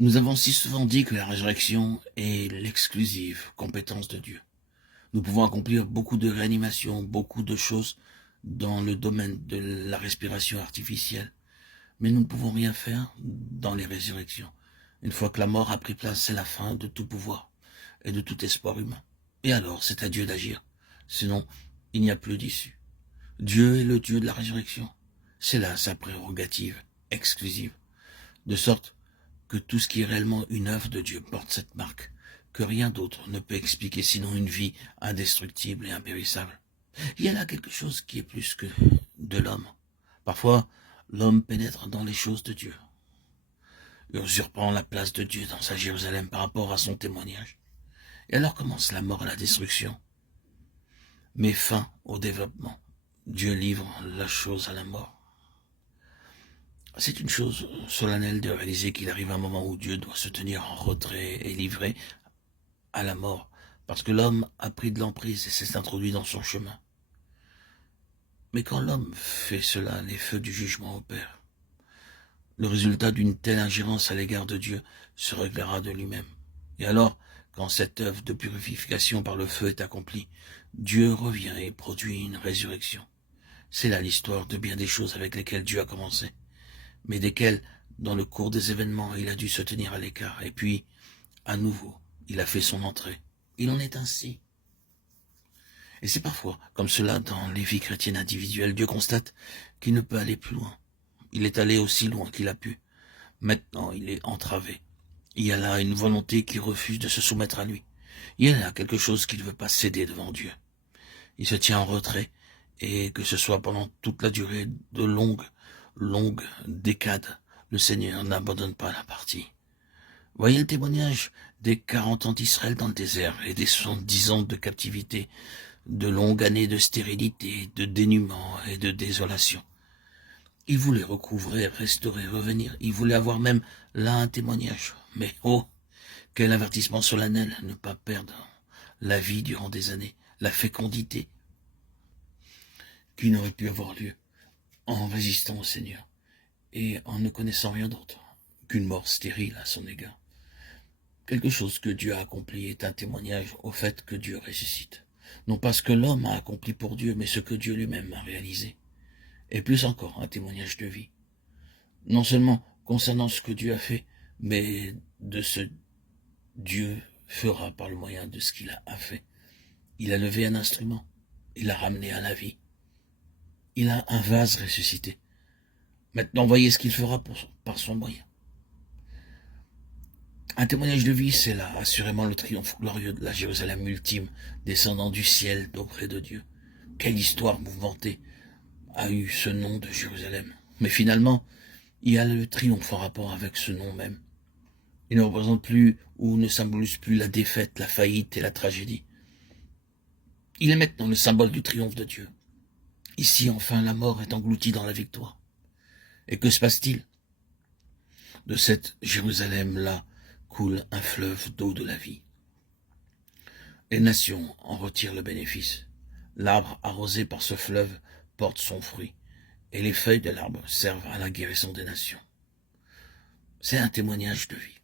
Nous avons si souvent dit que la résurrection est l'exclusive compétence de Dieu. Nous pouvons accomplir beaucoup de réanimations, beaucoup de choses dans le domaine de la respiration artificielle, mais nous ne pouvons rien faire dans les résurrections. Une fois que la mort a pris place, c'est la fin de tout pouvoir et de tout espoir humain. Et alors, c'est à Dieu d'agir. Sinon, il n'y a plus d'issue. Dieu est le Dieu de la résurrection. C'est là sa prérogative exclusive. De sorte que tout ce qui est réellement une œuvre de Dieu porte cette marque, que rien d'autre ne peut expliquer sinon une vie indestructible et impérissable. Il y a là quelque chose qui est plus que de l'homme. Parfois, l'homme pénètre dans les choses de Dieu, usurpant la place de Dieu dans sa Jérusalem par rapport à son témoignage. Et alors commence la mort et la destruction. Met fin au développement. Dieu livre la chose à la mort. C'est une chose solennelle de réaliser qu'il arrive un moment où Dieu doit se tenir en retrait et livré à la mort, parce que l'homme a pris de l'emprise et s'est introduit dans son chemin. Mais quand l'homme fait cela, les feux du jugement opèrent. Le résultat d'une telle ingérence à l'égard de Dieu se réglera de lui-même. Et alors, quand cette œuvre de purification par le feu est accomplie, Dieu revient et produit une résurrection. C'est là l'histoire de bien des choses avec lesquelles Dieu a commencé, mais desquelles, dans le cours des événements, il a dû se tenir à l'écart. Et puis, à nouveau, il a fait son entrée. Il en est ainsi. Et c'est parfois comme cela dans les vies chrétiennes individuelles. Dieu constate qu'il ne peut aller plus loin. Il est allé aussi loin qu'il a pu. Maintenant, il est entravé. Il y a là une volonté qui refuse de se soumettre à lui. Il y a là quelque chose qui ne veut pas céder devant Dieu. Il se tient en retrait, et que ce soit pendant toute la durée de longues décades, le Seigneur n'abandonne pas la partie. Voyez le témoignage des 40 ans d'Israël dans le désert et des 70 ans de captivité, de longues années de stérilité, de dénuement et de désolation. Il voulait recouvrer, restaurer, revenir. Il voulait avoir même là un témoignage. Mais oh, quel avertissement solennel, ne pas perdre la vie durant des années, la fécondité qui n'aurait pu avoir lieu en résistant au Seigneur et en ne connaissant rien d'autre qu'une mort stérile à son égard. Quelque chose que Dieu a accompli est un témoignage au fait que Dieu ressuscite. Non pas ce que l'homme a accompli pour Dieu, mais ce que Dieu lui-même a réalisé. Et plus encore, un témoignage de vie. Non seulement concernant ce que Dieu a fait, mais de ce Dieu fera par le moyen de ce qu'il a fait. Il a levé un instrument, il l'a ramené à la vie. Il a un vase ressuscité. Maintenant, voyez ce qu'il fera par son moyen. Un témoignage de vie, c'est là, assurément, le triomphe glorieux de la Jérusalem ultime, descendant du ciel d'auprès de Dieu. Quelle histoire mouvementée a eu ce nom de Jérusalem. Mais finalement, il y a le triomphe en rapport avec ce nom même. Il ne représente plus ou ne symbolise plus la défaite, la faillite et la tragédie. Il est maintenant le symbole du triomphe de Dieu. Ici, enfin, la mort est engloutie dans la victoire. Et que se passe-t-il? De cette Jérusalem-là coule un fleuve d'eau de la vie. Les nations en retirent le bénéfice. L'arbre arrosé par ce fleuve porte son fruit, et les feuilles de l'arbre servent à la guérison des nations. C'est un témoignage de vie.